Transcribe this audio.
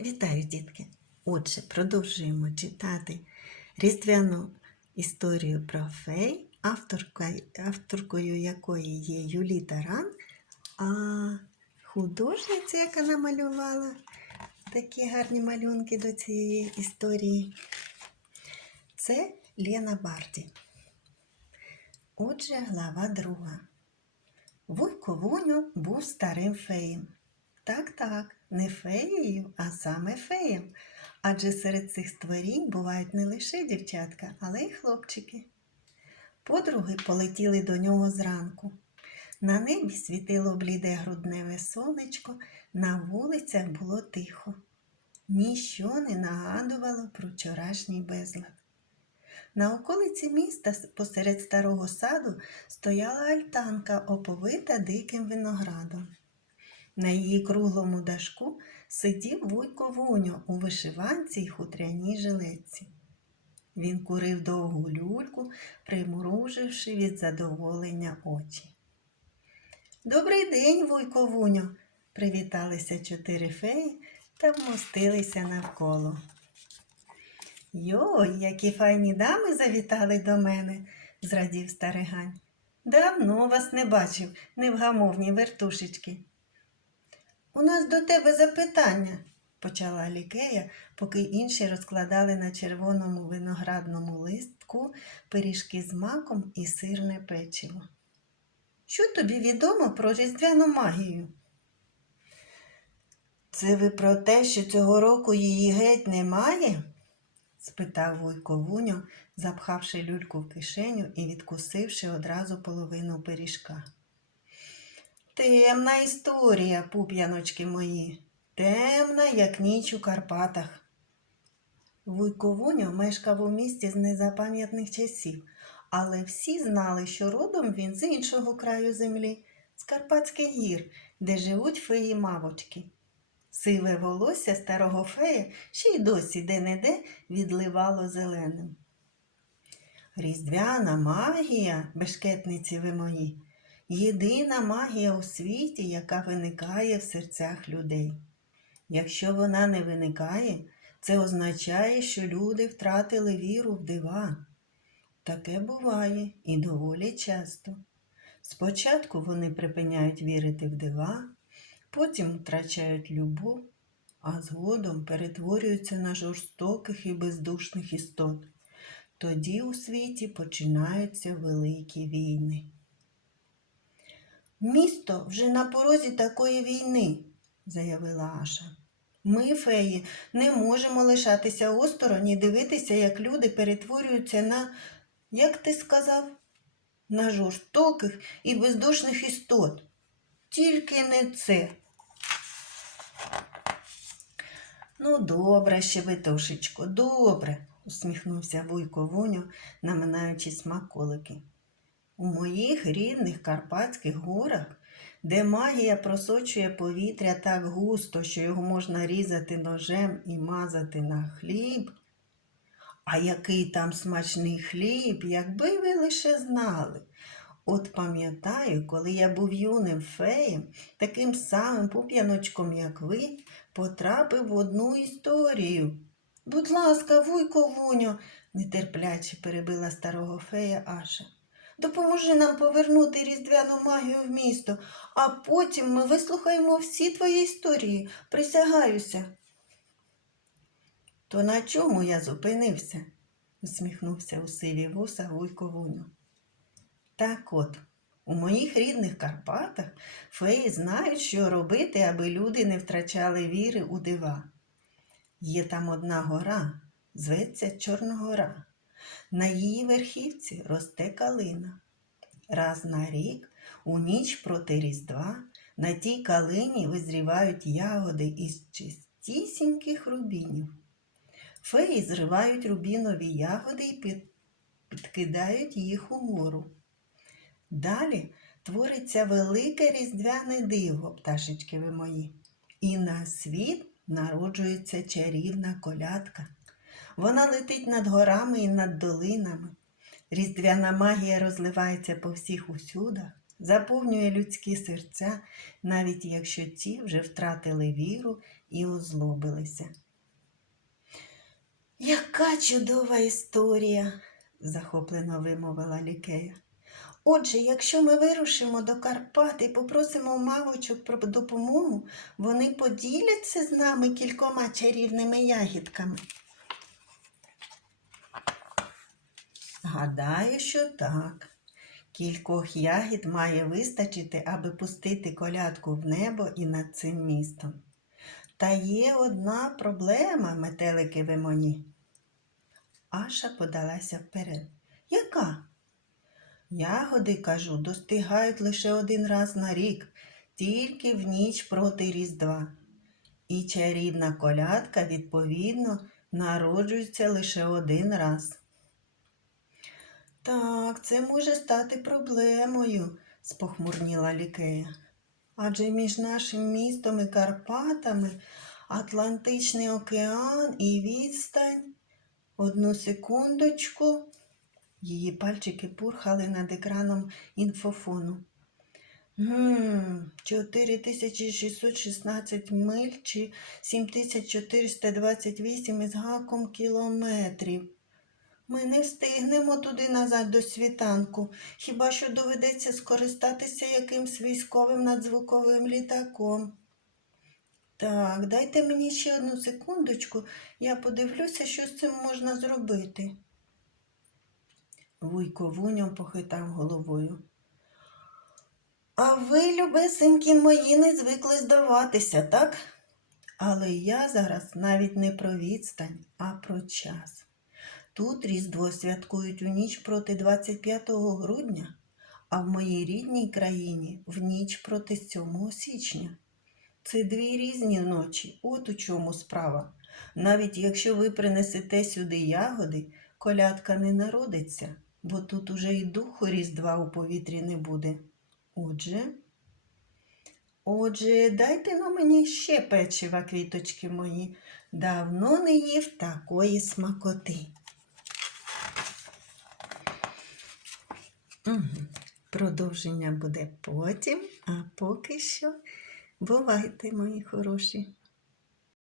Вітаю, дітки! Отже, продовжуємо читати різдвяну історію про фей, авторкою якої є Юлі Таран, а художниця, яка намалювала такі гарні малюнки до цієї історії, це Лена Барді. Отже, глава друга. Вуйко Вуню був старим феєм. Так, так, не феєю, а саме феєм. Адже серед цих створінь бувають не лише дівчатка, але й хлопчики. Подруги полетіли до нього зранку. На небі світило бліде грудневе сонечко, на вулицях було тихо. Ніщо не нагадувало про вчорашній безлад. На околиці міста посеред старого саду стояла альтанка, оповита диким виноградом. На її круглому дашку сидів вуйко Вуньо у вишиванці й хутряній жилетці. Він курив довгу люльку, примруживши від задоволення очі. Добрий день, вуйко Вуньо, привіталися чотири феї та вмостилися навколо. Йой, які файні дами завітали до мене, зрадів старигань. Давно вас не бачив, невгамовні вертушечки. У нас до тебе запитання, почала Лікея, поки інші розкладали на червоному виноградному листку пиріжки з маком і сирне печиво. Що тобі відомо про різдвяну магію? Це ви про те, що цього року її геть немає? спитав Вуйко запхавши люльку в кишеню і відкусивши одразу половину пиріжка. Темна історія, пуп'яночки мої, темна, як ніч у Карпатах. Вуйко мешкав у місті з незапам'ятних часів, але всі знали, що родом він з іншого краю землі, з Карпатських гір, де живуть феї мавочки. Сиве волосся старого фея ще й досі де-не-де відливало зеленим. Різдвяна магія, бешкетниці ви мої, єдина магія у світі, яка виникає в серцях людей. Якщо вона не виникає, це означає, що люди втратили віру в дива. Таке буває і доволі часто. Спочатку вони припиняють вірити в дива, потім втрачають любов, а згодом перетворюються на жорстоких і бездушних істот. Тоді у світі починаються великі війни. Місто вже на порозі такої війни, заявила Аша. Ми, феї, не можемо лишатися осторонь і дивитися, як люди перетворюються на, як ти сказав, на жорстоких і бездушних істот. Тільки не це. Ну, добре, щебетошечко, добре, усміхнувся Вуйко Вуню, наминаючи смаколики. У моїх рідних Карпатських горах, де магія просочує повітря так густо, що його можна різати ножем і мазати на хліб. А який там смачний хліб, якби ви лише знали. От пам'ятаю, коли я був юним феєм, таким самим пуп'яночком, як ви, потрапив в одну історію. Будь ласка, вуйко Вуньо, нетерпляче перебила старого фея Аша. Допоможи нам повернути різдвяну магію в місто, а потім ми вислухаємо всі твої історії, присягаюся. То на чому я зупинився? усміхнувся у сиві вуса Вуйко. Так от, у моїх рідних Карпатах феї знають, що робити, аби люди не втрачали віри у дива. Є там одна гора, зветься Чорногора. На її верхівці росте калина. Раз на рік, у ніч проти Різдва, на тій калині визрівають ягоди із чистісіньких рубінів. Феї зривають рубінові ягоди і під- підкидають їх угору. Далі твориться велике різдвяне диво, пташечки ви мої. І на світ народжується чарівна колядка. Вона летить над горами і над долинами. Різдвяна магія розливається по всіх усюдах, заповнює людські серця, навіть якщо ті вже втратили віру і озлобилися. Яка чудова історія, захоплено вимовила Лікея. Отже, якщо ми вирушимо до Карпат і попросимо мавочок про допомогу, вони поділяться з нами кількома чарівними ягідками. Гадаю, що так. Кількох ягід має вистачити, аби пустити колядку в небо і над цим містом. Та є одна проблема, метелики ви мої. Аша подалася вперед. Яка? Ягоди, кажу, достигають лише один раз на рік, тільки в ніч проти Різдва. І чарівна колядка, відповідно, народжується лише один раз. Так, це може стати проблемою, спохмурніла Лікея. Адже між нашим містом і Карпатами Атлантичний океан і відстань. Одну секундочку. Її пальчики пурхали над екраном інфофону. Гм, 4616 миль чи 7428 із гаком кілометрів. Ми не встигнемо туди назад до світанку, хіба що доведеться скористатися якимсь військовим надзвуковим літаком. Так, дайте мені ще одну секундочку, я подивлюся, що з цим можна зробити. Вуйко вуньом похитав головою. А ви, любесенькі мої, не звикли здаватися, так? Але я зараз навіть не про відстань, а про час. Тут Різдво святкують у ніч проти 25 грудня, а в моїй рідній країні в ніч проти 7 січня. Це дві різні ночі, от у чому справа. Навіть якщо ви принесете сюди ягоди, колядка не народиться, бо тут уже і духу Різдва у повітрі не буде. Отже, отже, дайте на мені ще печива, квіточки мої. Давно не їв такої смакоти. Продовження буде потім, а поки що бувайте, мої хороші.